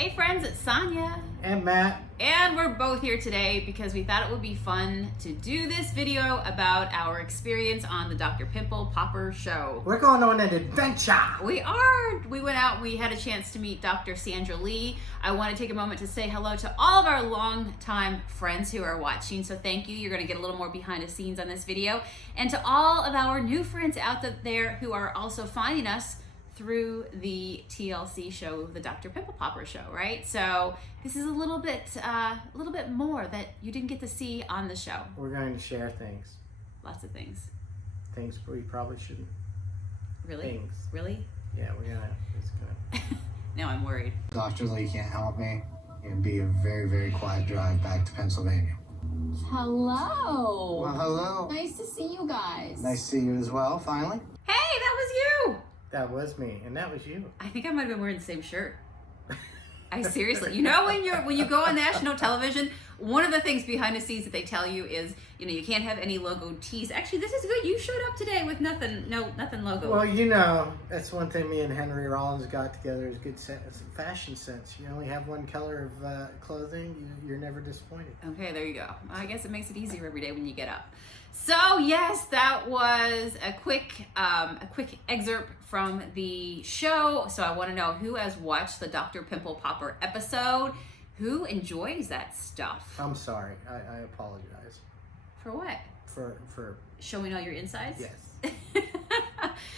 Hey friends, it's Sonia. And Matt. And we're both here today because we thought it would be fun to do this video about our experience on the Dr. Pimple Popper show. We're going on an adventure. We are. We went out, we had a chance to meet Dr. Sandra Lee. I want to take a moment to say hello to all of our longtime friends who are watching. So thank you. You're going to get a little more behind the scenes on this video. And to all of our new friends out there who are also finding us through the TLC show, the Dr. Pimple Popper show, right? So this is a little bit more that you didn't get to see on the show. We're going to share things. Lots of things. Things we probably shouldn't. Really? Things. Really? Yeah, we're gonna. It's gonna. Now I'm worried. Dr. Lee can't help me. It'd be a very, very quiet drive back to Pennsylvania. Hello. Well, hello. Nice to see you guys. Nice to see you as well, finally. Hey, that was you! That was me, and that was you. I think I might have been wearing the same shirt. I seriously, you know, when you go on national television, one of the things behind the scenes that they tell you is, you know, you can't have any logo tees. Actually, this is good. You showed up today with nothing logo. Well, you know, that's one thing me and Henry Rollins got together is good fashion sense. You only have one color of clothing, you're never disappointed. Okay, there you go. I guess it makes it easier every day when you get up. So yes, that was a quick excerpt from the show. So I want to know who has watched the Dr. Pimple Popper episode. Who enjoys that stuff? I'm sorry. I apologize. For what? For showing all your insides? Yes.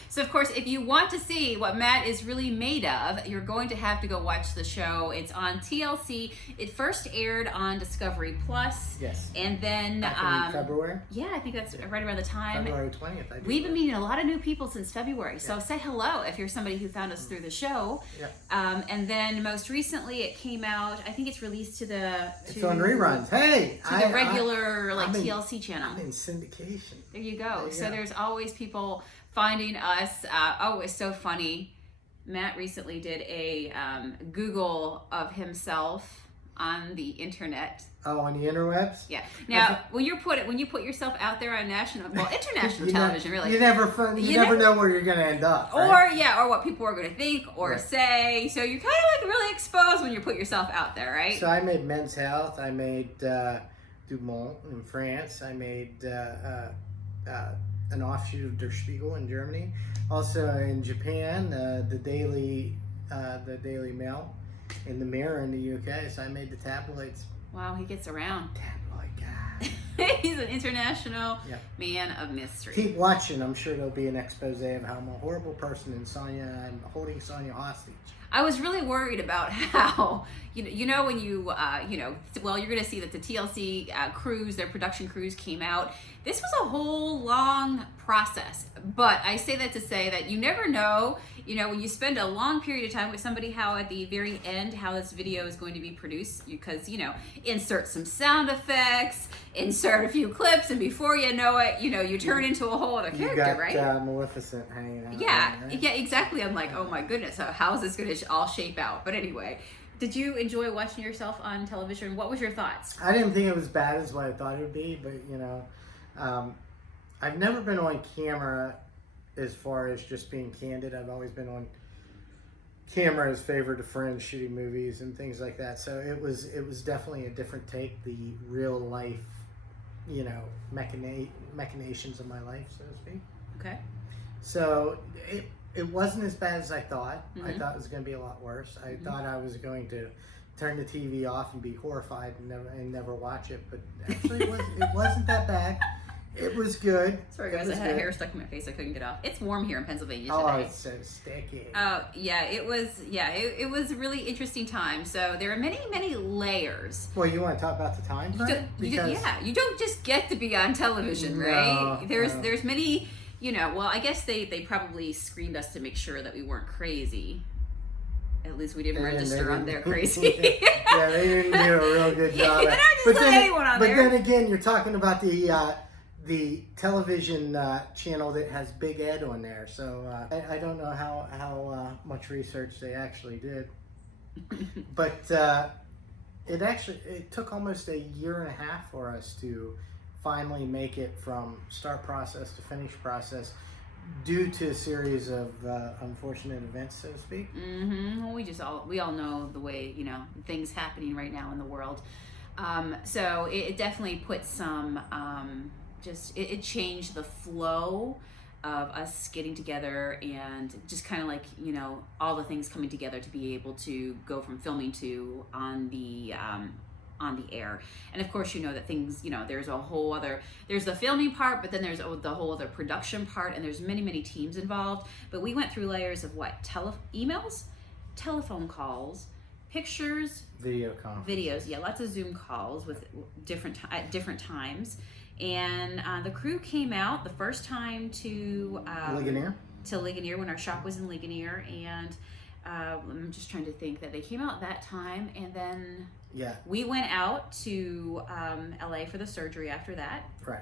So of course, if you want to see what Matt is really made of, you're going to have to go watch the show. It's on TLC. It first aired on Discovery Plus. Yes. And then back in February? Yeah, I think that's right around the time. February 20th. We've been meeting a lot of new people since February. So say hello if you're somebody who found us through the show. Yeah. And then most recently it came out, I think it's released to the It's on reruns. Hey, to the regular TLC channel. I'm in syndication. There you go. So there's always people finding us. Oh, it's so funny. Matt recently did a Google of himself on the internet. Oh, on the interwebs? Yeah. Now, when you put yourself out there on international television, really, you never know where you're going to end up. Right? Or what people are going to think or say. So you're kind of like really exposed when you put yourself out there, right? So I made Men's Health. I made Dumont in France. I made an offshoot of Der Spiegel in Germany. Also in Japan, the Daily Mail, in the Mirror in the UK. So I made the tabloids. Wow, he gets around. Tabloid guy. He's an international man of mystery. Keep watching. I'm sure there'll be an expose of how I'm a horrible person and I'm holding Sonia hostage. I was really worried about how, you know when you're going to see that the TLC crews, their production crews came out. This was a whole long process, but I say that to say that you never know, when you spend a long period of time with somebody, how at the very end, how this video is going to be produced, because, insert some sound effects, insert a few clips, and before you know it, you turn into a whole other character, right? You got Maleficent hanging out. Yeah, there, right? yeah, exactly. I'm like, oh my goodness, how is this going to all shape out? But anyway, did you enjoy watching yourself on television? What was your thoughts? I didn't think it was bad as what I thought it would be, but I've never been on camera as far as just being candid. I've always been on camera as favored to friends shooting movies and things like that. So it was definitely a different take, the real life, machinations of my life, so to speak. Okay. So it wasn't as bad as I thought. Mm-hmm. I thought it was going to be a lot worse. I thought I was going to turn the TV off and be horrified and never watch it, but actually it wasn't that bad. It was good. Sorry guys, I had hair stuck in my face I couldn't get off. It's warm here in Pennsylvania today. Oh, it's so sticky. Oh, yeah, it was a really interesting time. So there are many layers. Well, you want to talk about the time frame? You don't just get to be on television, right? There's many, well, I guess they probably screened us to make sure that we weren't crazy. At least we didn't register on there crazy. Yeah, they didn't do a real good job. They're not just letting anyone on there. But then again, you're talking about the television channel that has Big Ed on there. So I don't know how much research they actually did. But it took almost a year and a half for us to finally make it from start process to finish process due to a series of unfortunate events, so to speak. Mm-hmm. Well, we all know the way, things happening right now in the world. So it definitely put some, it changed the flow of us getting together and just kind of like, all the things coming together to be able to go from filming to on the air. And of course, that things, there's the filming part, but then there's the whole other production part, and there's many teams involved. But we went through layers of emails, telephone calls, pictures, videos, lots of Zoom calls with at different times. And the crew came out the first time to Ligonier when our shop was in Ligonier, and I'm just trying to think that they came out that time, and then we went out to LA for the surgery after that, right?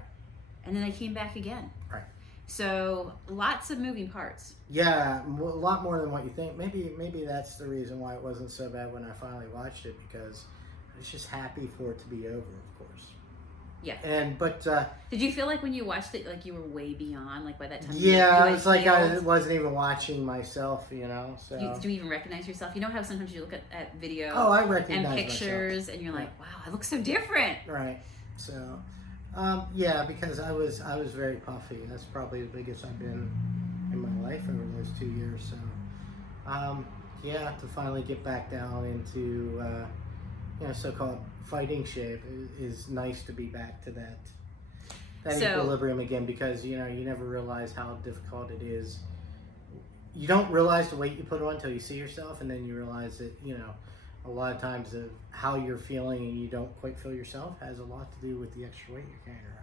And then they came back again, right? So lots of moving parts. Yeah, a lot more than what you think. Maybe that's the reason why it wasn't so bad when I finally watched it, because I was just happy for it to be over, of course. Yeah. But did you feel like when you watched it, like you were way beyond, like by that time? Yeah, it was like I wasn't even watching myself, So do you even recognize yourself? You know how sometimes you look at video, I recognize and pictures, myself. And you're like, wow, I look so different. Right. So, because I was very puffy. That's probably the biggest I've been in my life over those 2 years. So, to finally get back down into so-called fighting shape is nice to be back to that equilibrium again, because you never realize how difficult it is. You don't realize the weight you put on until you see yourself, and then you realize that a lot of times how you're feeling and you don't quite feel yourself has a lot to do with the extra weight you're carrying around.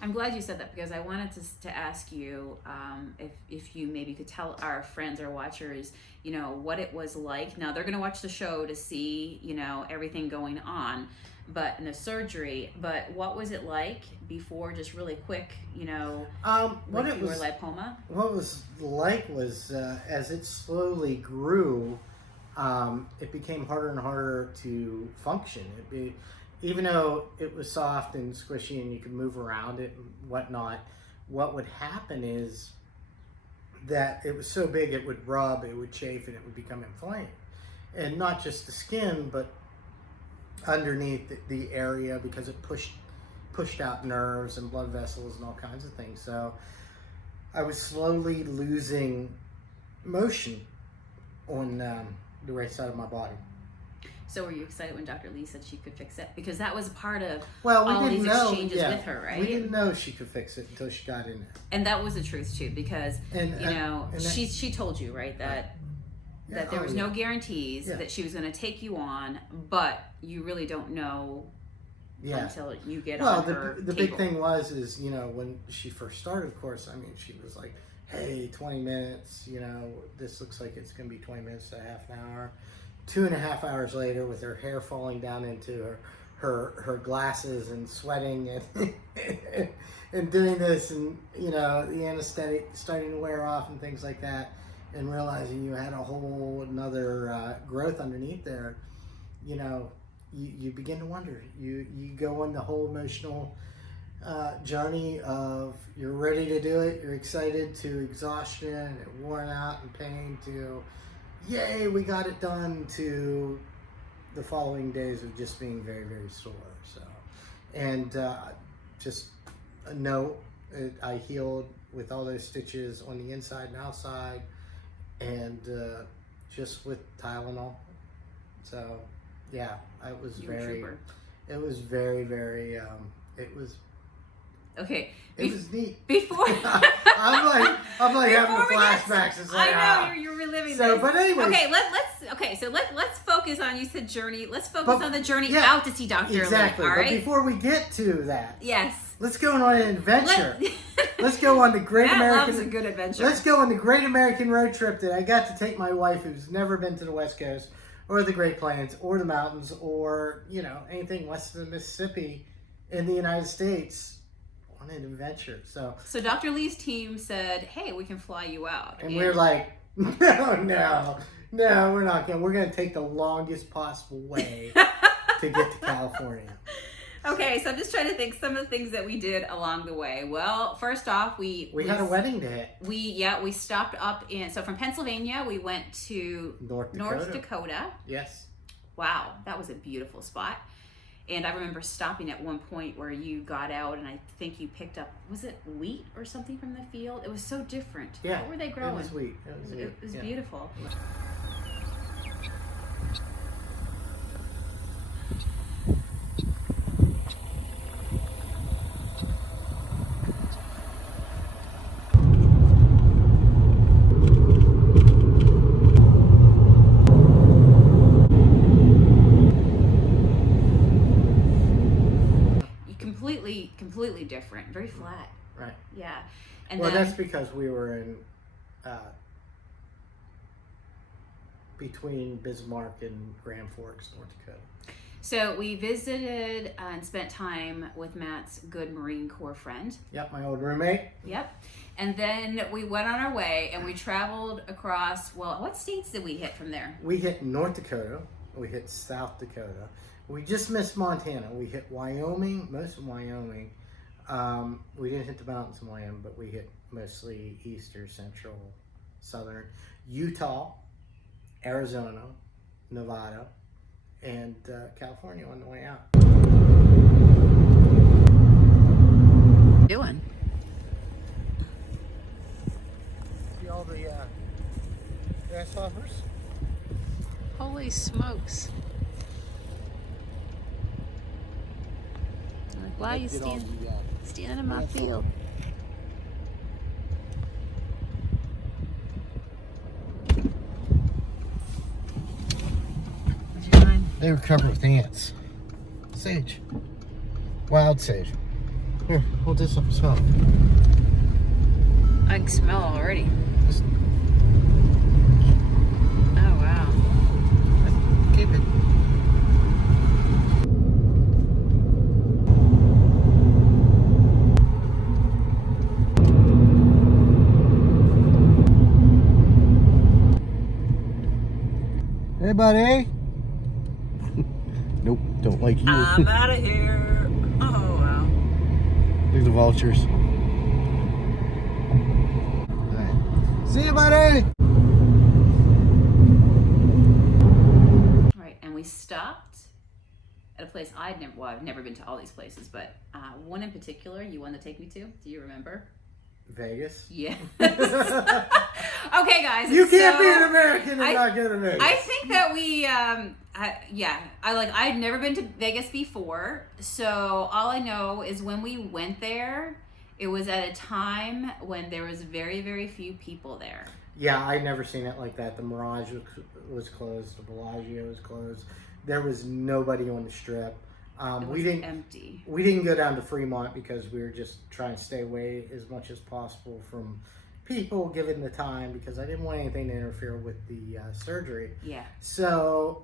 I'm glad you said that, because I wanted to ask you if you maybe could tell our friends or watchers, what it was like. Now they're going to watch the show to see, everything going on, but in the surgery. But what was it like before? Just really quick, what it was, lipoma. What it was like was as it slowly grew, it became harder and harder to function. Even though it was soft and squishy and you could move around it and whatnot, what would happen is that it was so big it would rub, it would chafe, and it would become inflamed. And not just the skin, but underneath the area, because it pushed out nerves and blood vessels and all kinds of things. So I was slowly losing motion on the right side of my body. So were you excited when Dr. Lee said she could fix it? Because that was part of all these exchanges with her, right? We didn't know she could fix it until she got in there. And that was the truth too, because she told you, right, that there was no guarantees that she was going to take you on, but you really don't know until you get on her the big thing was when she first started, of course, she was like, hey, 20 minutes, this looks like it's going to be 20 minutes to half an hour. 2.5 hours later, with her hair falling down into her glasses and sweating and and doing this, and the anesthetic starting to wear off and things like that, and realizing you had a whole another growth underneath there, you begin to wonder. You go on the whole emotional journey of you're ready to do it, you're excited, to exhaustion and worn out and pain, to yay, we got it done, to the following days of just being very, very sore. So, and just a note, I healed with all those stitches on the inside and outside, and just with Tylenol. So, yeah, it was very, okay. It was neat. Before I'm like having flashbacks. It's like, I know you're reliving this. But anyway. Okay, let's focus on, you said journey. Let's focus on the journey out to see Dr. Lee. Exactly. All right. But before we get to that, yes, let's go on an adventure. Let's go on the Great American. Loves a good adventure. Let's go on the Great American Road Trip that I got to take my wife, who's never been to the West Coast or the Great Plains or the mountains or anything west of the Mississippi in the United States, on an adventure. So Dr. Lee's team said, hey, we can fly you out. And we're like, no, we're not going. We're going to take the longest possible way to get to California. Okay, so I'm just trying to think some of the things that we did along the way. Well, first off, we had a wedding to hit. We stopped up so from Pennsylvania, we went to North Dakota. Yes. Wow, that was a beautiful spot. And I remember stopping at one point where you got out and I think you picked up, was it wheat or something from the field? It was so different. Yeah. What were they growing? It was wheat. It was beautiful. Completely different, very flat. Right. Yeah. And well, then, that's because we were in between Bismarck and Grand Forks, North Dakota. So we visited and spent time with Matt's good Marine Corps friend. Yep, my old roommate. Yep. And then we went on our way and we traveled across, well, what states did we hit from there? We hit North Dakota. We hit South Dakota. We just missed Montana. We hit Wyoming, most of Wyoming. We didn't hit the mountains in Wyoming, but we hit mostly eastern, central, southern. Utah, Arizona, Nevada, and California on the way out. Doing? See all the grasshoppers? Holy smokes. Like, why are you standing in my field? They were covered with ants. Sage. Wild sage. Here, hold this up and smell. I can smell already. Just Oh, wow. keep it. Hey, buddy. Nope, don't like you. I'm out of here. Oh, wow. Look at the vultures. All right. See you, buddy. All right, and we stopped at a place I've never been to all these places, but one in particular you wanted to take me to. Do you remember? Vegas. Yeah. Okay, guys. You can't be an American and not go to Vegas. I think that we, I'd never been to Vegas before, so all I know is when we went there, it was at a time when there was very, very few people there. Yeah, I'd never seen it like that. The Mirage was closed. The Bellagio was closed. There was nobody on the Strip. It was empty. We didn't go down to Fremont because we were just trying to stay away as much as possible from people given the time, because I didn't want anything to interfere with the surgery. Yeah. So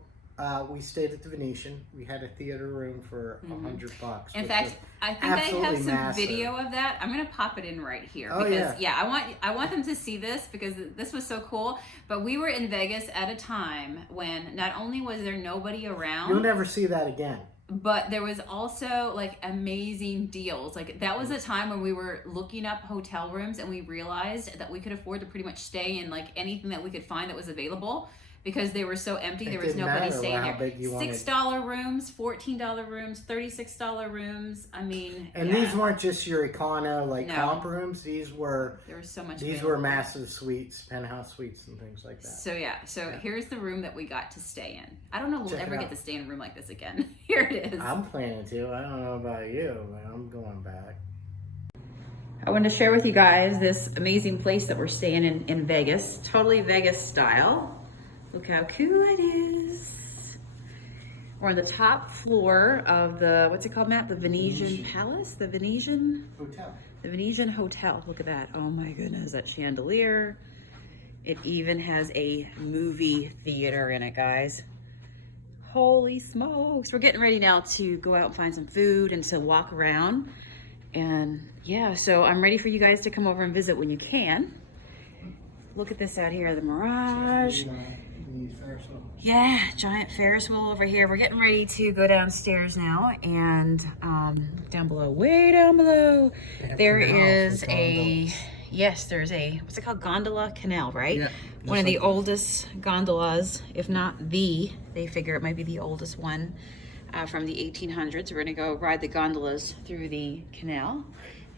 we stayed at the Venetian. We had a theater room for $100. In fact, I think I have some video of that. I'm gonna pop it in right here because I want them to see this because this was so cool. But we were in Vegas at a time when not only was there nobody around, you'll never see that again. But there was also like amazing deals. Like that was a time when we were looking up hotel rooms and we realized that we could afford to pretty much stay in like anything that we could find that was available because they were so empty. There was nobody staying there. $6 rooms, $14 rooms, $36 rooms. I mean, and these weren't just your econo comp rooms. There was so much. These were massive suites, penthouse suites, and things like that. So here's the room that we got to stay in. I don't know if we'll ever get to stay in a room like this again. Here it is. I'm planning to. I don't know about you, but I'm going back. I wanted to share with you guys this amazing place that we're staying in Vegas. Totally Vegas style. Look how cool it is. We're on the top floor of the, what's it called, Matt? The Venetian Palace? The Venetian Hotel. The Venetian Hotel. Look at that. Oh my goodness, that chandelier. It even has a movie theater in it, guys. Holy smokes. We're getting ready now to go out and find some food and to walk around. And yeah, so I'm ready for you guys to come over and visit when you can. Look at this out here, the Mirage. Yeah, giant Ferris wheel over here. We're getting ready to go downstairs now, and down below, way down below, there is a, yes, there's a, what's it called, gondola canal, right? Yeah. One of the oldest gondolas, if not the, they figure it might be the oldest one from the 1800s. We're gonna go ride the gondolas through the canal,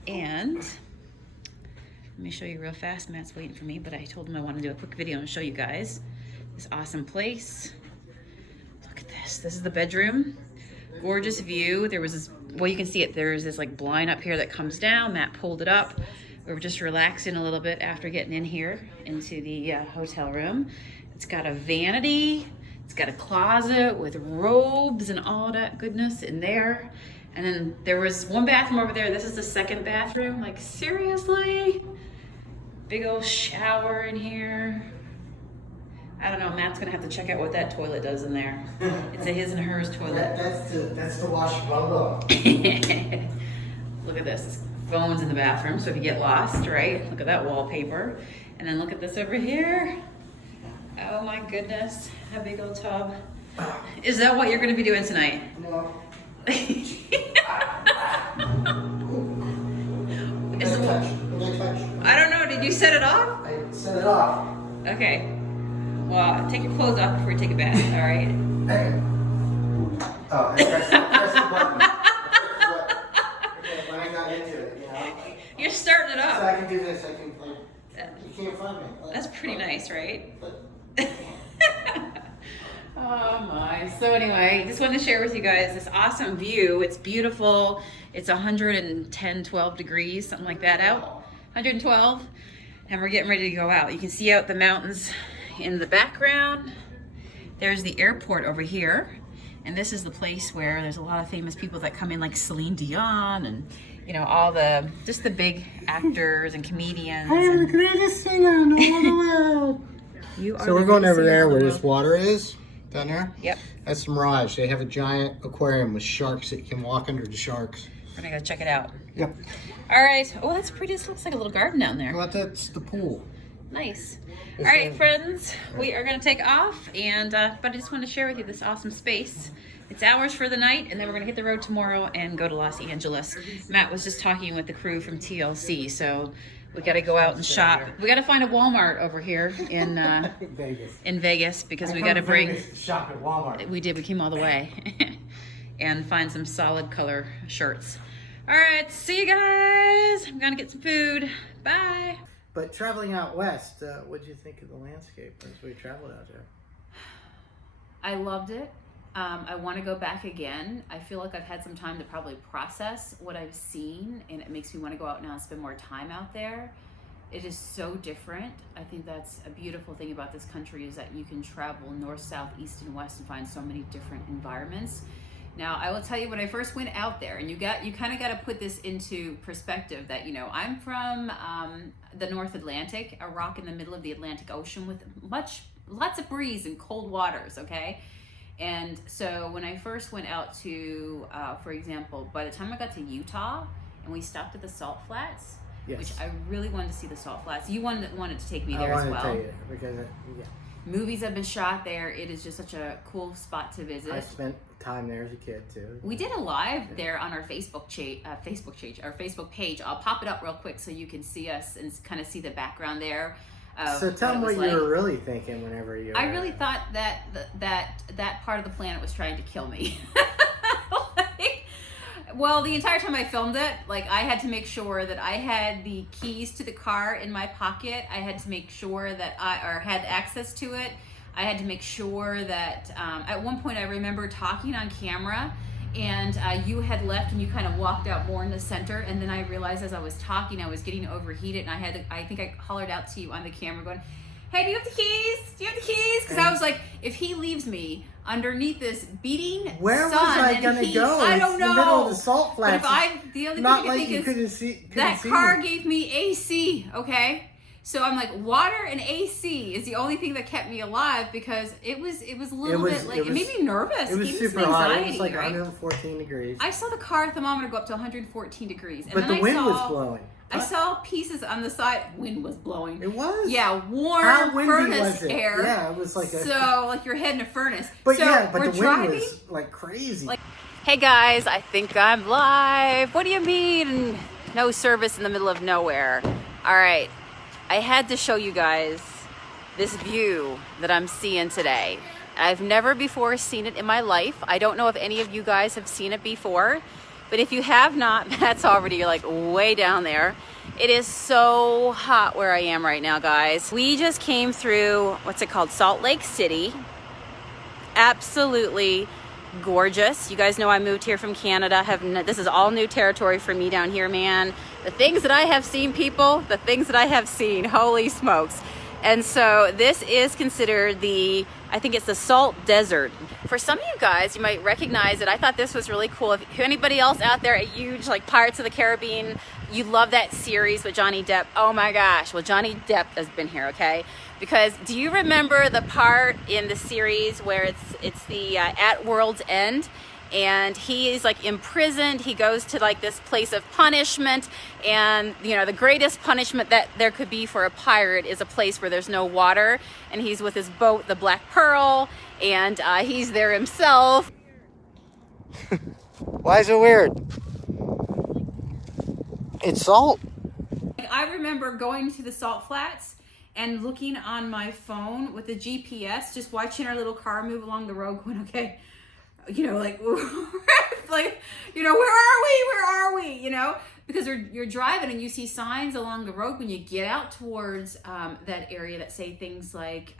and let me show you real fast. Matt's waiting for me, but I told him I want to do a quick video and show you guys this awesome place. Look at this. This is the bedroom. Gorgeous view. There was this, well, you can see it. There's this like blind up here that comes down. Matt pulled it up. We were just relaxing a little bit after getting in here into the hotel room. It's got a vanity. It's got a closet with robes and all that goodness in there. And then there was one bathroom over there. This is the second bathroom. Like, seriously? Big old shower in here. I don't know, Matt's gonna have to check out what that toilet does in there. It's a his and hers toilet. That's the wash bundle. Look at this. Phone's in the bathroom, so if you get lost, right? Look at that wallpaper. And then look at this over here. Oh my goodness, a big old tub. Is that what you're gonna be doing tonight? No. I don't know, did you set it off? I set it off. Okay. Well, take your clothes off before you take a bath, all right? Oh, I pressed the button. Okay, when I got into it, you know. You're starting it So up. I can do this, I can, like, you can't find me. That's pretty nice, right? Oh my. So anyway, just wanted to share with you guys this awesome view. It's beautiful. It's 110, 12 degrees, something like that out. 112. And we're getting ready to go out. You can see out the mountains in the background. There's the airport over here. And this is the place where there's a lot of famous people that come in, like Celine Dion and, you know, all the, just the big actors and comedians. I'm the greatest singer in all the world. You are So we're the going greatest over singer there in the where world. this water is, down there. Yep. That's Mirage. They have a giant aquarium with sharks that you can walk under the sharks. We're gonna go check it out. Yep. All right. Oh, that's pretty. This looks like a little garden down there. Well, that's the pool. Nice. All right, friends, we are going to take off, and but I just want to share with you this awesome space. It's ours for the night, and then we're going to hit the road tomorrow and go to Los Angeles. Matt was just talking with the crew from TLC, so we got to go out and shop. We got to find a Walmart over here in Vegas. in Vegas because we got to bring. Shop at Walmart. We did. We came all the way, and find some solid color shirts. All right, see you guys. I'm gonna get some food. Bye. But traveling out west, what did you think of the landscape as we traveled out there? I loved it. I want to go back again. I feel like I've had some time to probably process what I've seen, and it makes me want to go out now and spend more time out there. It is so different. I think that's a beautiful thing about this country is that you can travel north, south, east, and west and find so many different environments. Now, I will tell you, when I first went out there, and you kind of got to put this into perspective that, you know, I'm from the North Atlantic, a rock in the middle of the Atlantic Ocean with lots of breeze and cold waters, okay? And so when I first went out to, for example, by the time I got to Utah and we stopped at the Salt Flats, Yes. which I really wanted to see the Salt Flats. You wanted to take me there as well. I wanted to tell you because, yeah. Movies have been shot there. It is just such a cool spot to visit. I spent time there as a kid too. We did a live there on our Facebook page. I'll pop it up real quick so you can see us and kind of see the background there. So tell them what you were really thinking whenever you. I really thought that that part of the planet was trying to kill me. Well, the entire time I filmed it, like I had to make sure that I had the keys to the car in my pocket. I had to make sure that I had access to it. I had to make sure that at one point I remember talking on camera and you had left and you kind of walked out more in the center, and then I realized as I was talking I was getting overheated, and I think I hollered out to you on the camera going, "Hey, do you have the keys? Do you have the keys?" Because I was like, if he leaves me underneath this beating Where sun, was I and gonna go? I It's don't know. the middle of the Salt Flats. But the only Not thing I like think you is couldn't see. that see car me. gave me AC, okay? So I'm like, water and AC is the only thing that kept me alive because it was a little bit like, it made me nervous. It was gave me super some hot. anxiety, It was like right? 114 degrees. I saw the car thermometer go up to 114 degrees. And But then the wind I was saw, blowing. I saw pieces on the side. Wind was blowing. It was? Yeah, warm How windy furnace was it? air. Yeah, it was like a... So, like you're heading a furnace. But so yeah, but we're the driving. wind was like crazy. Hey guys, I think I'm live. What do you mean? No service in the middle of nowhere. All right, I had to show you guys this view that I'm seeing today. I've never before seen it in my life. I don't know if any of you guys have seen it before, but if you have not, that's already like way down there. It is so hot where I am right now, guys. We just came through, what's it called? Salt Lake City. Absolutely gorgeous. You guys know I moved here from Canada. This is all new territory for me down here, man. The things that I have seen, people, the things that I have seen, holy smokes. And so this is considered I think it's the Salt Desert. For some of you guys, you might recognize it. I thought this was really cool. If anybody else out there, a huge like Pirates of the Caribbean, you love that series with Johnny Depp. Oh my gosh. Well, Johnny Depp has been here, okay? Because do you remember the part in the series where it's the at World's End? And he is like imprisoned. He goes to like this place of punishment, and you know, the greatest punishment that there could be for a pirate is a place where there's no water, and he's with his boat, the Black Pearl, and he's there himself. Why is it weird? It's salt. I remember going to the Salt Flats and looking on my phone with the GPS, just watching our little car move along the road, going, okay, you know, like, like, you know, where are we, you know, because you're driving and you see signs along the road when you get out towards that area that say things like,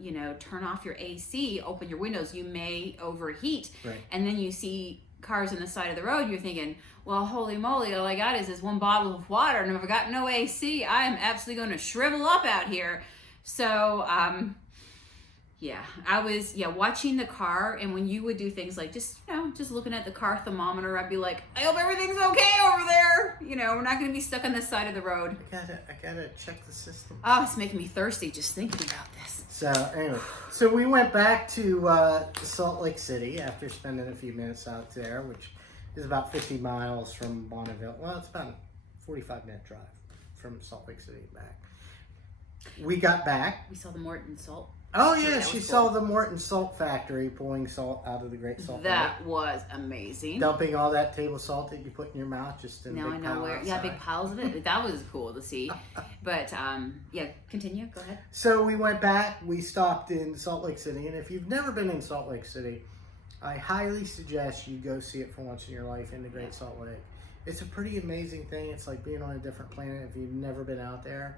you know, turn off your AC, open your windows, you may overheat. Right. And then you see cars on the side of the road, you're thinking, well, holy moly, all I got is this one bottle of water, and if I got no AC, I am absolutely going to shrivel up out here. So, yeah, I was watching the car, and when you would do things like just looking at the car thermometer, I'd be like, I hope everything's okay over there. You know, we're not going to be stuck on this side of the road. I gotta check the system. Oh, it's making me thirsty just thinking about this. So anyway, so we went back to Salt Lake City after spending a few minutes out there, which is about 50 miles from Bonneville. Well, it's about a 45-minute drive from Salt Lake City back. We got back. We saw the Morton Salt. Oh So yeah, that she was saw cool. the Morton Salt Factory pulling salt out of the Great Salt Lake. That was amazing. Dumping all that table salt that you put in your mouth just in Now a big I know pile where. outside. Yeah, big piles of it. That was cool to see. But yeah, continue. Go ahead. So we went back. We stopped in Salt Lake City, and if you've never been in Salt Lake City, I highly suggest you go see it for once in your life in the Great Salt Lake. It's a pretty amazing thing. It's like being on a different planet if you've never been out there.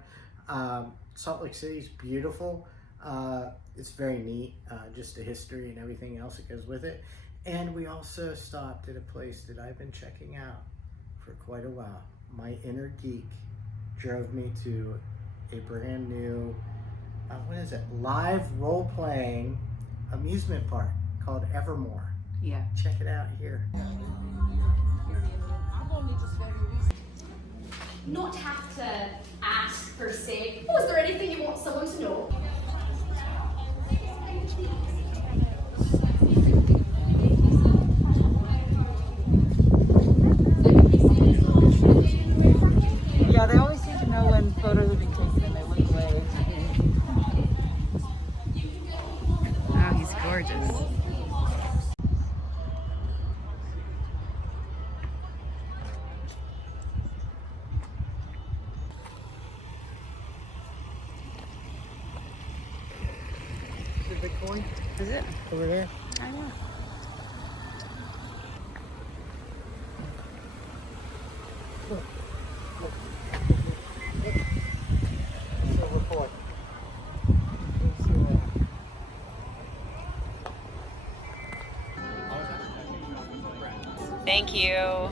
Salt Lake City is beautiful. It's very neat, just the history and everything else that goes with it. And we also stopped at a place that I've been checking out for quite a while. My inner geek drove me to a brand new, live role-playing amusement park called Evermore. Yeah. Check it out here. Not have to ask per se, oh, is there anything you want someone to know? Yeah, they always seem to know when photos have been taken and they look away. Oh, he's gorgeous. The big coin? Is it? Over there? I know. Silver coin. Thank you.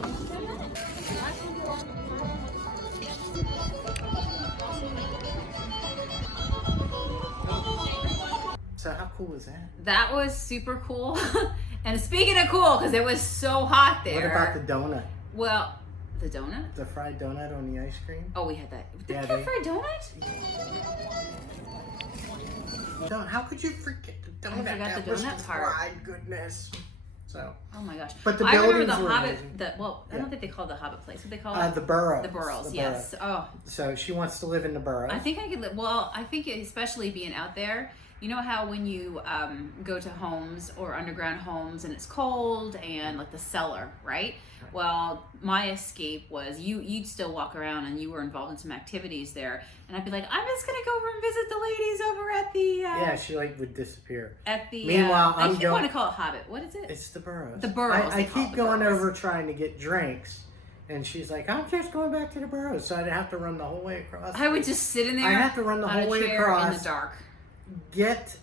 So how cool was that? That was super cool. And speaking of cool, because it was so hot there. What about the donut? Well, the donut? The fried donut on the ice cream? Oh, we had that. Did Yeah, we have they- fried donut? How could you forget the donut? forgot That the was donut part. fried goodness. So. Oh my gosh! But the I remember buildings the were Hobbit. amazing. I don't think they call it the Hobbit place. What they call it? The Burrows. The Burrows. The Yes. Burrows. Oh, So she wants to live in the Burrows. I think I could live. Well, I think especially being out there. You know how when you go to homes or underground homes and it's cold and like the cellar, right? Well, my escape was you'd still walk around and you were involved in some activities there, and I'd be like, I'm just gonna go over and visit the ladies over at the Yeah, she like would disappear. at the Meanwhile, I I'm keep wanting to call it Hobbit. What is it? It's the Burrows. The Burrows, I they call it keep the going Burrows. over trying to get drinks, and she's like, I'm just going back to the Burrows. So I'd have to run the whole way across. I would just sit in there. I have to run the on whole a way chair across, in the dark get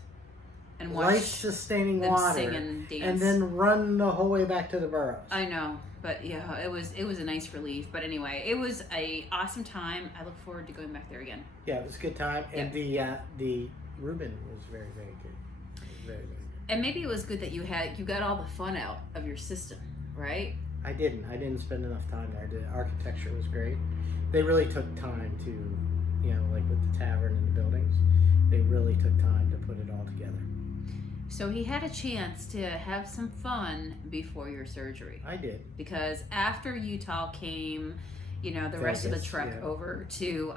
and watch life-sustaining them water, sing and dance. and then run the whole way back to the Burrows. I know, but yeah, it was a nice relief. But anyway, it was a awesome time. I look forward to going back there again. Yeah, it was a good time, and the Reuben was very, very good. It was very, very good. And maybe it was good that you got all the fun out of your system, right? I didn't spend enough time there. The architecture was great. They really took time to, like with the tavern and the buildings, they really took time to put it all together. So he had a chance to have some fun before your surgery. I did. Because after Utah came, the rest of the Vegas, trek yeah. over to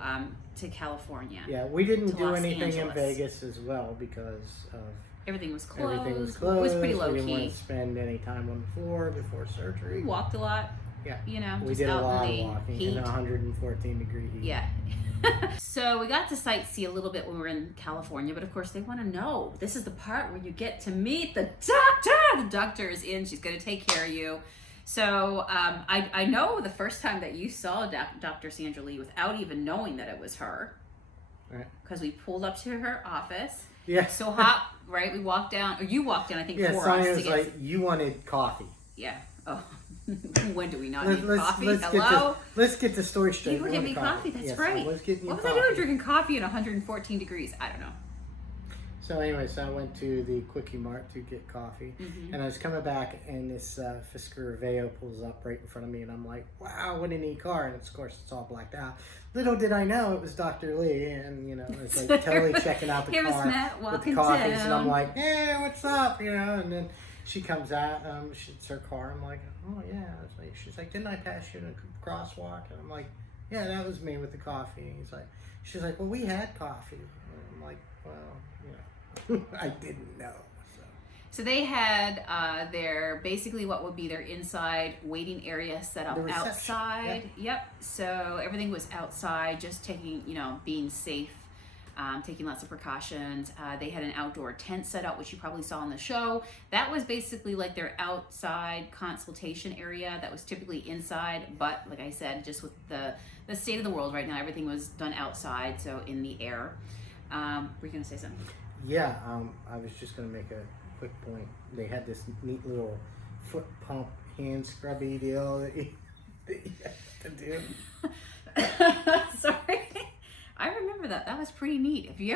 California. Yeah, we didn't To do Los anything in Angeles. Vegas as well because of Everything was closed. everything was closed. It was pretty We low didn't want key. to spend any time on the floor before surgery. We walked a lot. Yeah. We We did a out lot in of the walking heat. in 114 degree heat. Yeah. So we got to sightsee a little bit when we were in California, but of course they want to know. This is the part where you get to meet the doctor. The doctor is in. She's going to take care of you. So I know the first time that you saw Dr. Sandra Lee without even knowing that it was her, Right. because we pulled up to her office. Yeah. So hot, right? We walked down, or you walked in, I think, Yeah, for Sonia us to was get. like, you wanted coffee. Yeah. Oh. When do we not Let's- need let's- coffee? let's Hello? Let's get the story straight. You were We getting me wanted coffee. That's Yes, right. Let's get you What was coffee. I doing drinking coffee at 114 degrees? I don't know. So anyway, I went to the Quickie Mart to get coffee, Mm-hmm. and I was coming back, and this Fisker Aveo pulls up right in front of me, and I'm like, "Wow, what a neat car!" And of course, it's all blacked out. Little did I know it was Dr. Lee, and it's like totally checking out the Here was car Matt with the walking coffees, and I'm down. like, "Hey, what's up?" And then she comes out, it's her car. I'm like, "Oh yeah." She's like, "Didn't I pass you in a crosswalk?" And I'm like, "Yeah, that was me with the coffee." And she's like, "Well, we had coffee." And I'm like, "Well, I didn't know." So they had their basically what would be their inside waiting area set up The reception, outside. Yep. So everything was outside, just taking, being safe, taking lots of precautions. They had an outdoor tent set up, which you probably saw on the show. That was basically like their outside consultation area that was typically inside. But like I said, just with the state of the world right now, everything was done outside, so in the air. Were you going to say something? Yeah, I was just going to make a quick point. They had this neat little foot pump hand scrubby deal that you have to do. Sorry, I remember that. That was pretty neat. Have you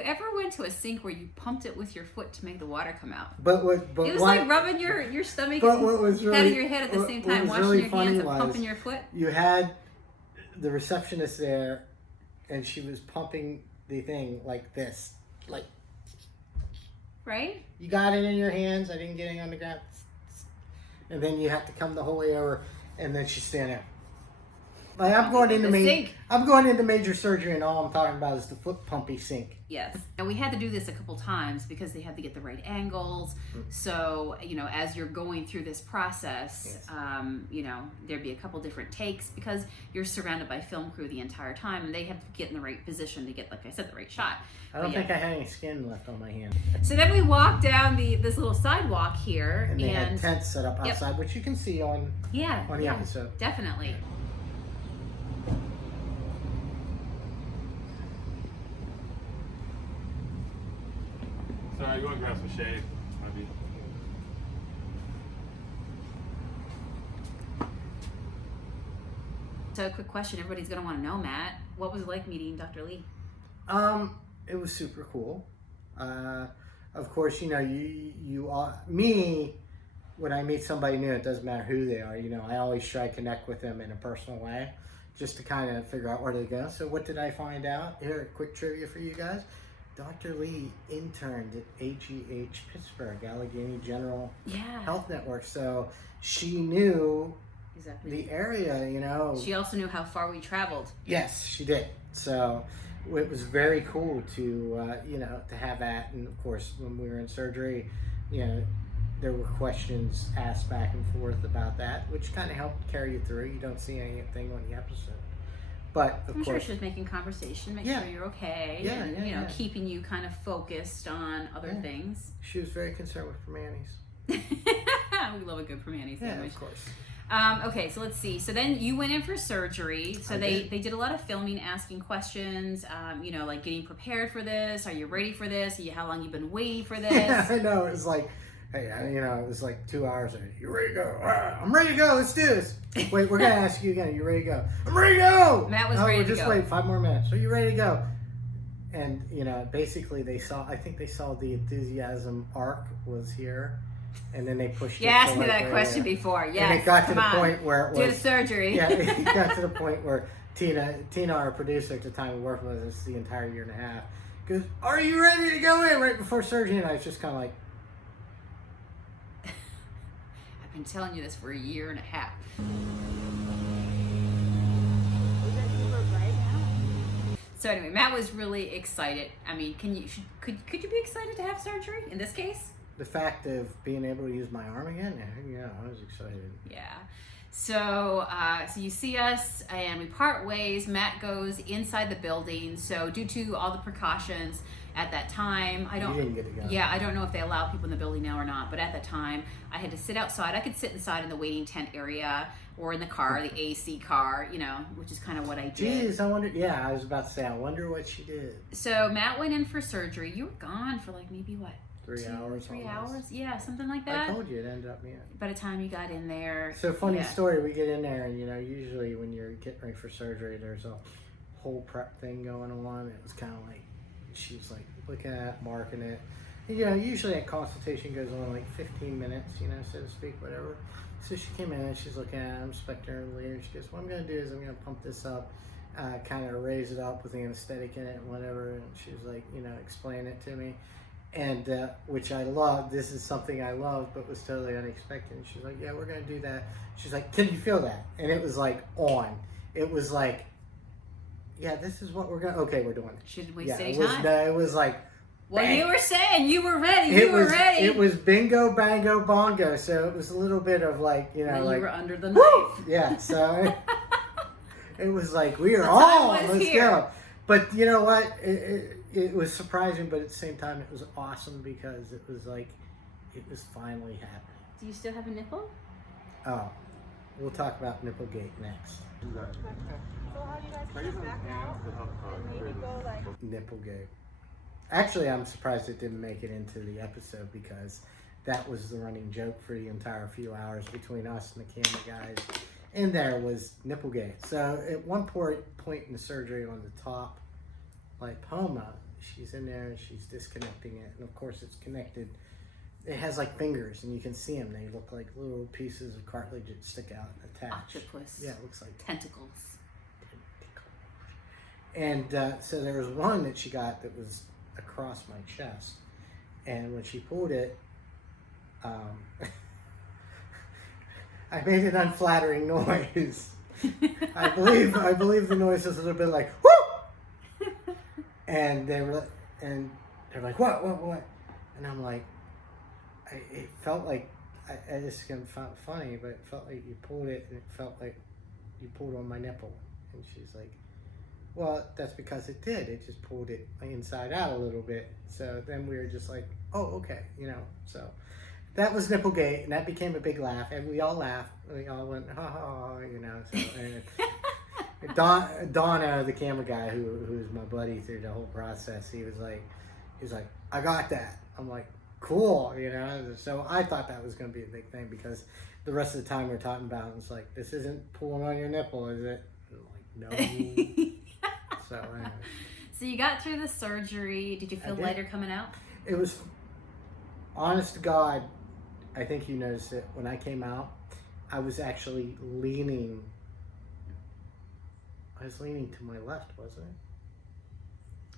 ever went to a sink where you pumped it with your foot to make the water come out? But It was like rubbing your stomach But and what was patting really- your head at the what- same what time, was washing really your funny hands and was- pumping your foot. you had the receptionist there, and she was pumping the thing like this, like Right? you got it in your hands. I didn't get it on the ground, and then you have to come the whole way over, and then she's standing there. Like I'm going into sink. I'm going into major surgery, and all I'm talking about is the foot pumpy sink. Yes. And we had to do this a couple times because they had to get the right angles. So, as you're going through this process, there'd be a couple different takes because you're surrounded by film crew the entire time and they have to get in the right position to get, like I said, the right shot. I don't But yeah. think I had any skin left on my hand. So then we walked down this little sidewalk here And they had tents set up Yep. outside, which you can see on the yeah, episode. definitely. Sorry, go and grab some shade. Maybe. So a quick question everybody's going to want to know, Matt. What was it like meeting Dr. Lee? It was super cool. Of course, you all, me, when I meet somebody new, it doesn't matter who they are. I always try to connect with them in a personal way, just to kind of figure out where they go. So what did I find out? Here, a quick trivia for you guys. Dr. Lee interned at AGH Pittsburgh, Allegheny General Yeah. Health Network. So she knew Exactly. the area, you know. She also knew how far we traveled. Yes, she did. So it was very cool to, you know, to have that. And of course, when we were in surgery, you know, there were questions asked back and forth about that, which kind of helped carry you through. You don't see anything on the episode. But of I'm course, sure she was making conversation, make Yeah. sure you're okay, Yeah, and yeah, you know, yeah. keeping you kind of focused on other Yeah. things. she was very concerned with Permanis. We love a good permani Yeah, sandwich. of course. Okay, so let's see. So then you went in for surgery. So I they did. did a lot of filming, asking questions. You know, like getting prepared for this. Are you ready for this? How long you been waiting for this? Yeah, I know. It was like, hey, you know, it was like 2 hours. You ready to go? "Ah, I'm ready to go. Let's do this. Wait, we're gonna ask you again. Are you ready to go? I'm ready to go. Matt was "Oh, ready we'll to just go." wait 5 more minutes. Are you ready to go? And you know, basically, I think they saw the enthusiasm arc was here, and then they pushed. You it asked to, me like, that right question there. before. Yes. And it got to come the on. point where it Do the was. surgery. Yeah, it got to the point where Tina, our producer at the time, we worked with us the entire year and a half, goes, "Are you ready to go in?" right before surgery, and I was just kind of like. I've been telling you this for a year and a half. So anyway, Matt was really excited. I mean, could you be excited to have surgery in this case? The fact of being able to use my arm again, yeah, I was excited. Yeah. So you see us and we part ways. Matt goes inside the building. So due to all the precautions at that time, You didn't get to go. Yeah, I don't know if they allow people in the building now or not, but at the time I had to sit outside. I could sit inside in the waiting tent area or in the car, the AC car, you know, which is kind of what I did. Jeez, I wonder. Yeah, I was about to say, I wonder what she did. So Matt went in for surgery. You were gone for like maybe what? 3 hours. 3 almost. hours? Yeah, something like I that. told you it ended up being. By the time you got in there. So funny yeah. story. We get in there, and you know, usually when you're getting ready for surgery, there's a whole prep thing going on. It was kind of like she was like looking at it, marking it. And, you know, usually a consultation goes on like 15 minutes, you know, so to speak, whatever. So she came in and she's looking at it, I'm inspecting her and she goes, "What I'm going to do is I'm going to pump this up, kind of raise it up with the anesthetic in it and whatever." And she was like, you know, explain it to me. And which I loved. This is something I loved, but was totally unexpected. And she's like, "Yeah, we're going to do that." She's like, "Can you feel that?" And it was like on. It was like, yeah, this is what we're going to, okay, we're doing it. She didn't waste Yeah, any it was, time. no, it was like, Well, bang. you were saying you were ready. It You were was, ready. It was bingo, bango, bongo. So it was a little bit of like, you know, and like, you were under the woo! knife. Yeah, so it was like, we are The time on, was let's here. go. But you know what? It was surprising, but at the same time, it was awesome because it was like, it was finally happening. Do you still have a nipple? Oh, we'll talk about Nipplegate next. So how do you guys get back out and maybe go like... Nipplegate. Actually, I'm surprised it didn't make it into the episode because that was the running joke for the entire few hours between us and the camera guys. And there was Nipplegate. So at one point in the surgery on the top lipoma, she's in there and she's disconnecting it. And of course it's connected. It has like fingers and you can see them. They look like little pieces of cartilage that stick out and attach. Octopus. Yeah, it looks like Tentacles. And so there was one that she got that was across my chest, and when she pulled it, I made an unflattering noise. I believe the noise was a little bit like whoo, and they're like what, and I'm like, it felt like I just gonna find it funny, but it felt like you pulled it, and it felt like you pulled on my nipple, and she's like, "Well, that's because it did. It just pulled it inside out a little bit." So then we were just like, "Oh, okay," you know. So that was Nipplegate, and that became a big laugh, and we all laughed. We all went, "Ha ha," you know. So and Donna, the camera guy, who's my buddy through the whole process, he was like, "I got that." I'm like, "Cool," you know. So I thought that was going to be a big thing because the rest of the time we're talking about, it's like, "This isn't pulling on your nipple, is it?" I'm like, "No." So, anyway. So you got through the surgery. Did you feel did. lighter coming out? It was, honest to God, I think you noticed it. When I came out, I was actually leaning. I was leaning to my left, wasn't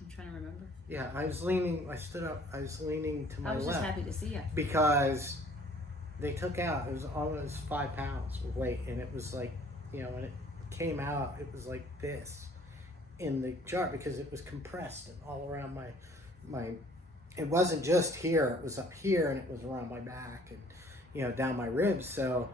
I'm trying to remember. Yeah, I stood up, I was leaning to my I was left. just happy to see you. Because they took out, it was almost 5 pounds of weight, and it was like, you know, when it came out, it was like this in the jar because it was compressed and all around my it wasn't just here, it was up here and it was around my back and, you know, down my ribs. So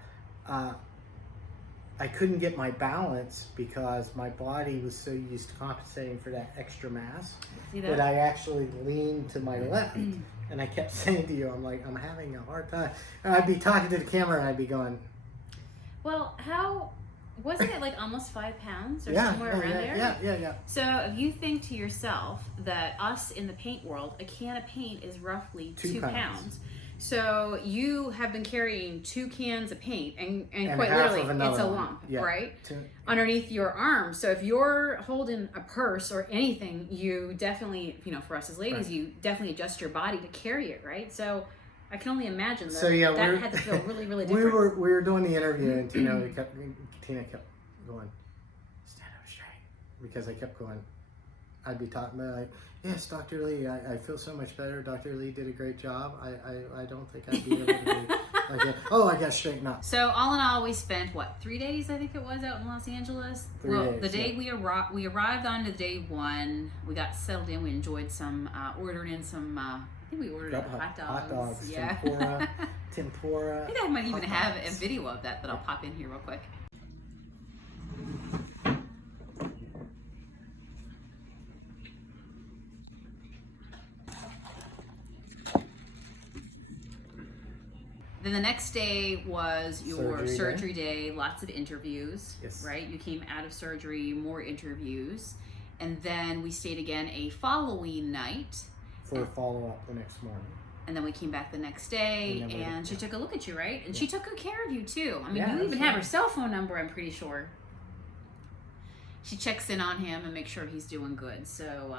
I couldn't get my balance because my body was so used to compensating for that extra mass that I actually leaned to my left. And I kept saying to you, I'm like, I'm having a hard time. And I'd be talking to the camera and I'd be going, well, how wasn't it like almost 5 pounds or yeah, somewhere around there? Yeah. So if you think to yourself that us in the paint world, a can of paint is roughly 2 pounds. So you have been carrying 2 cans of paint and quite literally it's a lump, right? Underneath your arm. So if you're holding a purse or anything, you definitely, you know, for us as ladies, you definitely adjust your body to carry it, right? So I can only imagine that that had to feel really, really different. We were doing the interview and Tina kept going, stand up straight. Because I kept going, I'd be talking about like, yes, Dr. Lee, I feel so much better. Dr. Lee did a great job. I don't think I'd be able to be like that. Oh, I got straightened up. So all in all, we spent, 3 days, I think it was, out in Los Angeles? 3 days, the day we arrived on to day 1, we got settled in, we enjoyed some, ordered in some, I think we ordered hot dogs. Yeah. Tempura. I think I might even have a video of that I'll pop in here real quick. Then the next day was your surgery day, lots of interviews, right? You came out of surgery, more interviews. And then we stayed again a following night. For a follow-up the next morning. And then we came back the next day and she took a look at you, right? And she took good care of you too. I mean, you even have her cell phone number, I'm pretty sure. She checks in on him and makes sure he's doing good. So,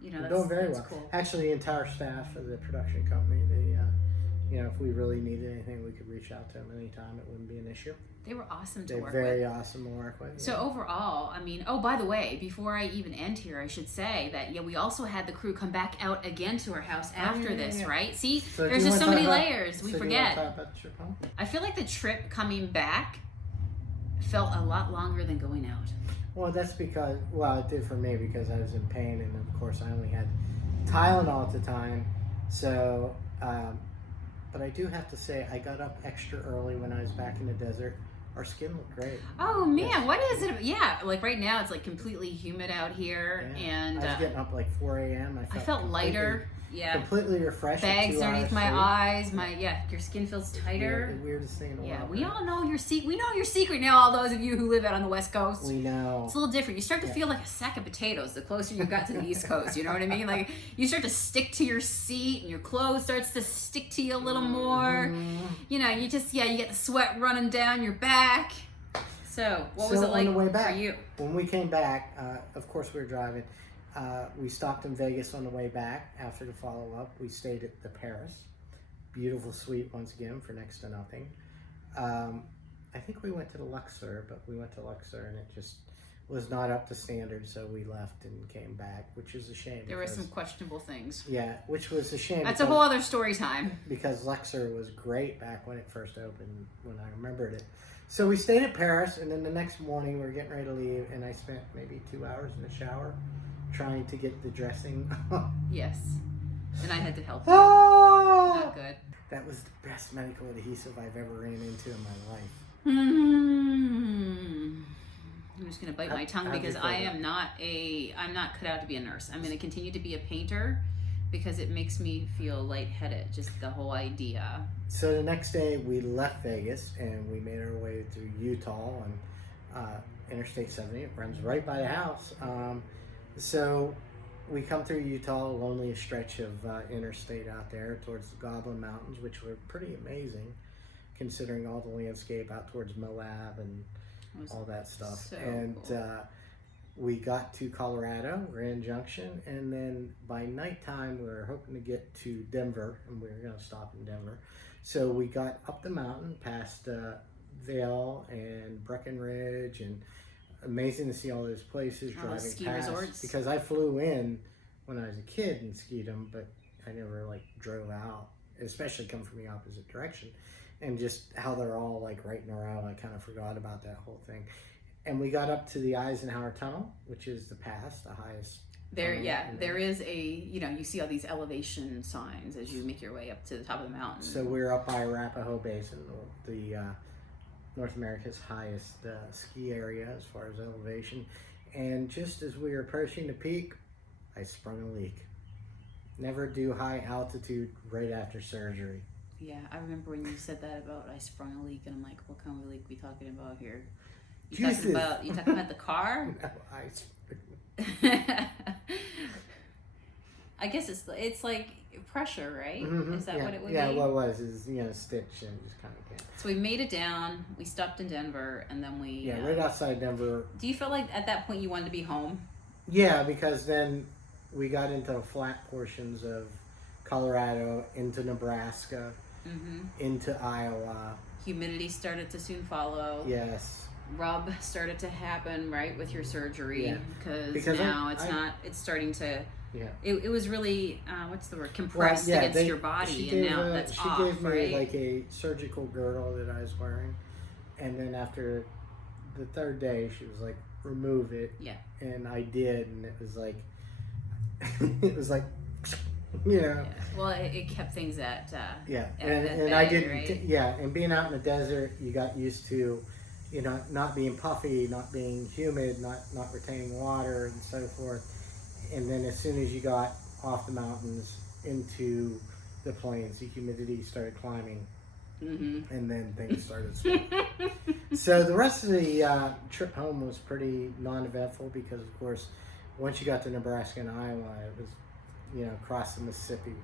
you know, that's doing very well. Cool. Actually, the entire staff of the production company, they, you know, if we really needed anything, we could reach out to them anytime. It wouldn't be an issue. They were awesome to work with. They're very awesome to work with. So overall, I mean, oh, by the way, before I even end here, I should say that, we also had the crew come back out again to our house after this, right? See, so there's just so many layers. We so forget. Do you want to talk about the trip home? I feel like the trip coming back felt a lot longer than going out. Well, that's because, it did for me because I was in pain, and of course I only had Tylenol at the time. So, but I do have to say, I got up extra early when I was back in the desert. Our skin looked great. Oh man, what is it? Yeah, like right now it's like completely humid out here, and I was getting up like 4 a.m. I felt lighter. Yeah, completely refreshed. Bags underneath my eyes. Your skin feels tighter. The weirdest thing in the world. Yeah, we all know your secret. We know your secret now. All those of you who live out on the West Coast. We know. It's a little different. You start to feel like a sack of potatoes the closer you got to the East Coast. You know what I mean? Like you start to stick to your seat, and your clothes starts to stick to you a little more. You know, you just you get the sweat running down your back. So, what was it like on the way back, for you? When we came back, of course we were driving. We stopped in Vegas on the way back after the follow-up. We stayed at the Paris. Beautiful suite once again for next to nothing. I think we went to the Luxor, but we went to Luxor and it just was not up to standard, so we left and came back, which is a shame. There were some questionable things. Yeah, which was a shame. That's a whole other story time. Because Luxor was great back when it first opened, when I remembered it. So we stayed at Paris, and then the next morning we were getting ready to leave, and I spent maybe 2 hours in the shower trying to get the dressing. Yes, and I had to help you. Oh! Not good. That was the best medical adhesive I've ever ran into in my life. I'm just gonna bite my tongue because I'm not cut out to be a nurse. I'm gonna continue to be a painter because it makes me feel lightheaded, just the whole idea. So the next day we left Vegas and we made our way through Utah on Interstate 70. It runs right by the house. So we come through Utah, the loneliest stretch of interstate out there towards the Goblin Mountains, which were pretty amazing considering all the landscape out towards Moab and all that stuff. So and cool. We got to Colorado, Grand Junction, and then by nighttime we were hoping to get to Denver, and we were going to stop in Denver. So we got up the mountain past Vail and Breckenridge, and amazing to see all those places driving ski past. resorts. Because I flew in when I was a kid and skied them, but I never like drove out, especially come from the opposite direction. And just how they're all like right in a row, I kind of forgot about that whole thing. And we got up to the Eisenhower Tunnel, which is the pass, the highest. There is a, you see all these elevation signs as you make your way up to the top of the mountain. So we're up by Arapahoe Basin, the North America's highest ski area as far as elevation. And just as we were approaching the peak, I sprung a leak. Never do high altitude right after surgery. Yeah, I remember when you said that about I sprung a leak, and I'm like, what kind of leak are we talking about here? You talking about the car? No, I I guess it's like pressure, right? Mm-hmm. Is that what it would be? Yeah, be? what it was is, stitch and just kind of get. So we made it down, we stopped in Denver, and then we... Yeah, right outside Denver. Do you feel like at that point you wanted to be home? Yeah, because then we got into flat portions of Colorado, into Nebraska, into Iowa. Humidity started to soon follow. Yes. Rub started to happen, right, with your surgery. Yeah. Because now it's starting to... Yeah. It was really, what's the word, compressed against your body, and now that's off, right? She gave me like a surgical girdle that I was wearing, and then after the third day, she was like, remove it. Yeah. And I did, and it was like, Yeah. Well, it kept things at and I didn't, right? And being out in the desert, you got used to, not being puffy, not being humid, not retaining water, and so forth. And then as soon as you got off the mountains into the plains, the humidity started climbing, and then things started swelling. So the rest of the trip home was pretty non-eventful because, of course, once you got to Nebraska and Iowa, it was, across the Mississippi.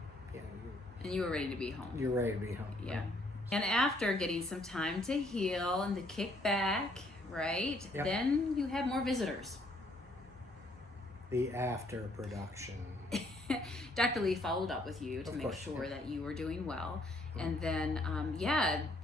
And you were ready to be home. You're ready to be home. Yeah. And after getting some time to heal and to kick back, right, then you had more visitors. The after production. Dr. Lee followed up with you to make sure that you were doing well. And then,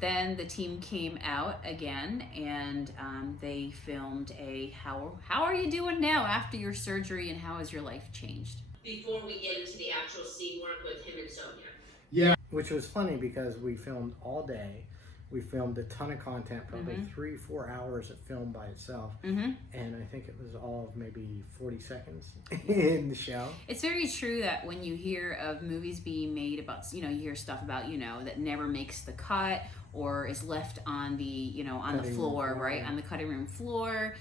then the team came out again, and they filmed a how are you doing now after your surgery, and how has your life changed? Before we get into the actual scene work with him and Sonia. Yeah. Which was funny because we filmed all day. We filmed a ton of content, probably 3-4 hours of film by itself. And I think it was all of maybe 40 seconds in the show. It's very true that when you hear of movies being made about, you hear stuff about, that never makes the cut or is left on the, on the floor, right? On the cutting room floor.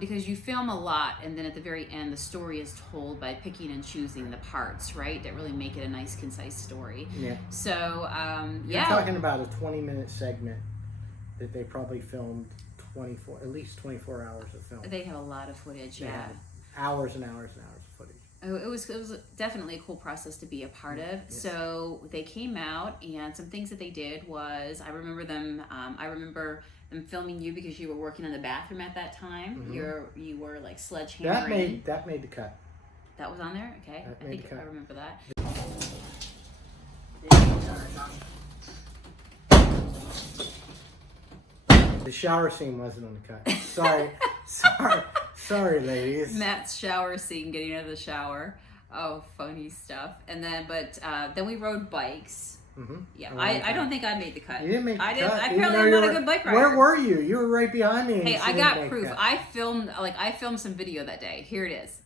Because you film a lot, and then at the very end, the story is told by picking and choosing the parts, right? That really make it a nice, concise story. Yeah. So, You're talking about a 20-minute segment that they probably filmed at least 24 hours of film. They have a lot of footage, Hours and hours and hours of footage. It was definitely a cool process to be a part of. Yes. So they came out, and some things that they did was, I remember them filming you because you were working in the bathroom at that time. You were like sledgehammering. That made the cut. That was on there? Okay. I think I remember that. The shower scene wasn't on the cut. Sorry, ladies. Matt's shower scene, getting out of the shower. Oh, funny stuff. And then, then we rode bikes. Yeah, I don't think I made the cut. You didn't make the cut. Apparently I'm not a good bike rider. Where were you? You were right behind me. Hey, I got proof. I filmed some video that day. Here it is.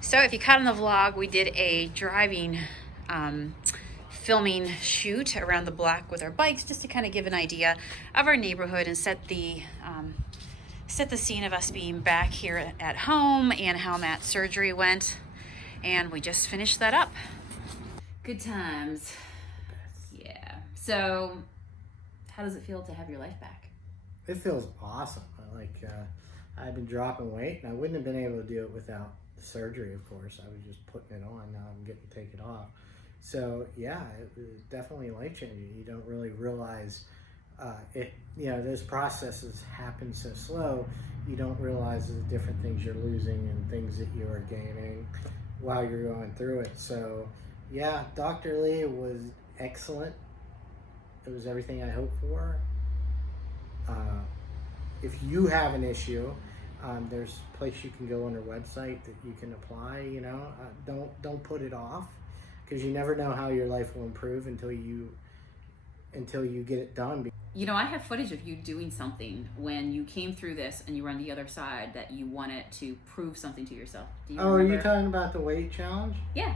So if you caught in the vlog, we did a driving filming shoot around the block with our bikes, just to kind of give an idea of our neighborhood and set the scene of us being back here at home and how Matt's surgery went. And we just finished that up. Good times. So, how does it feel to have your life back? It feels awesome. I've been dropping weight, and I wouldn't have been able to do it without the surgery, of course. I was just putting it on. Now I'm getting to take it off. So, yeah, it was definitely life-changing. You don't really realize those processes happen so slow. You don't realize the different things you're losing and things that you are gaining while you're going through it. So, yeah, Dr. Lee was excellent. It was everything I hoped for. If you have an issue, There's a place you can go on their website that you can apply. You know, don't put it off, because you never know how your life will improve until you get it done. You know, I have footage of you doing something when you came through this and you were on the other side that you wanted to prove something to yourself. Do you remember? Are you talking about the weight challenge? Yeah.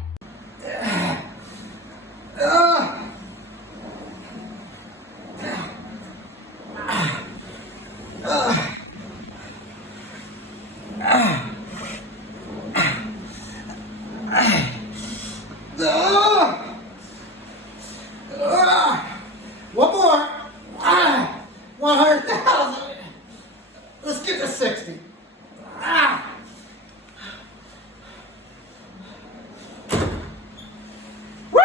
One more. 100,000. Let's get to 60. Woo!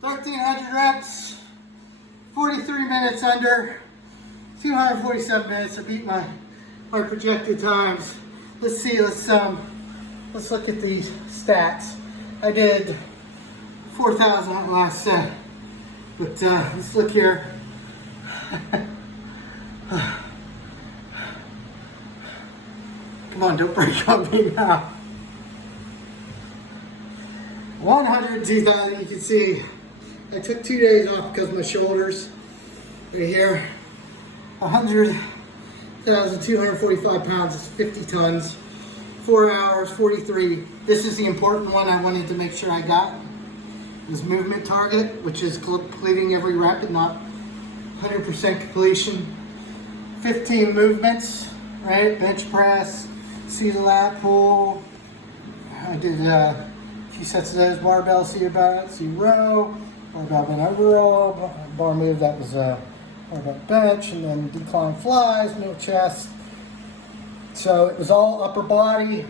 1,300 reps, 43 minutes under, 247 minutes. I beat my projected times. Let's see. Let's look at these stats. I did 4,000 on the last set, but let's look here. Come on, don't break on me now. 102,000. You can see I took 2 days off because of my shoulders. Right here, 100,245 pounds is 50 tons. 4 hours, 43. This is the important one I wanted to make sure I got. This movement target, which is completing every rep and not 100% completion. 15 movements, right? Bench press, seated lat pull. I did a few sets of those. Barbell, seated balance, row, barbell bent over row, bar move, that was a barbell bench, and then decline flies, middle chest. So it was all upper body.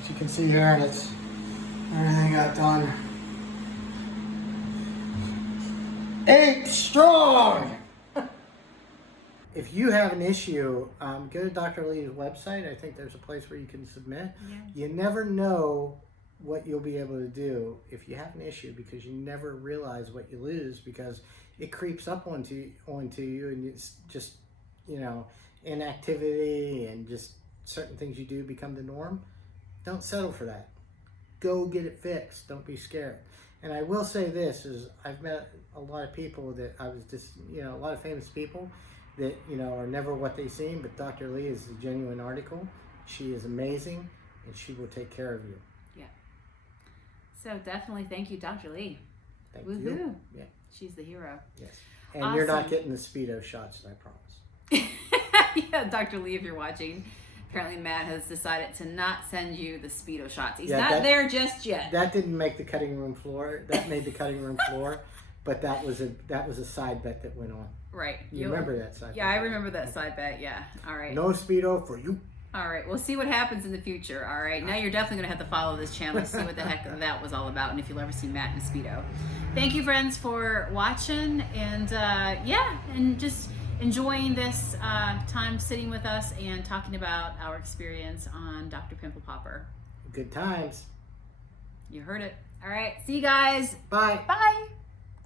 As you can see here, that's everything got done. 8 strong! If you have an issue, go to Dr. Lee's website. I think there's a place where you can submit. Yeah. You never know what you'll be able to do if you have an issue, because you never realize what you lose, because it creeps up onto you, and it's just, you know, inactivity and just certain things you do become the norm. Don't settle for that. Go get it fixed. Don't be scared. And I will say this, is I've met a lot of people that I was just, you know, a lot of famous people that, you know, are never what they seem, but Dr. Lee is a genuine article. She is amazing, and she will take care of you. Yeah. So definitely thank you, Dr. Lee. Thank Woohoo. you. Yeah. She's the hero. Yes. And Awesome. You're not getting the Speedo shots, I promise. Yeah, Dr. Lee, if you're watching, apparently Matt has decided to not send you the Speedo shots. He's not there just yet. That didn't make the cutting room floor. That made the cutting room floor, but that was a side bet that went on. Right. You remember that side bet? Yeah, I remember that side bet. Yeah. All right. No Speedo for you. All right, we'll see what happens in the future. All right, now you're definitely going to have to follow this channel to see what the heck that was all about, and if you'll ever see Matt in a Speedo. Thank you, friends, for watching, and yeah, and just enjoying this time sitting with us and talking about our experience on Dr. Pimple Popper. Good times. You heard it. All right, see you guys. Bye. Bye.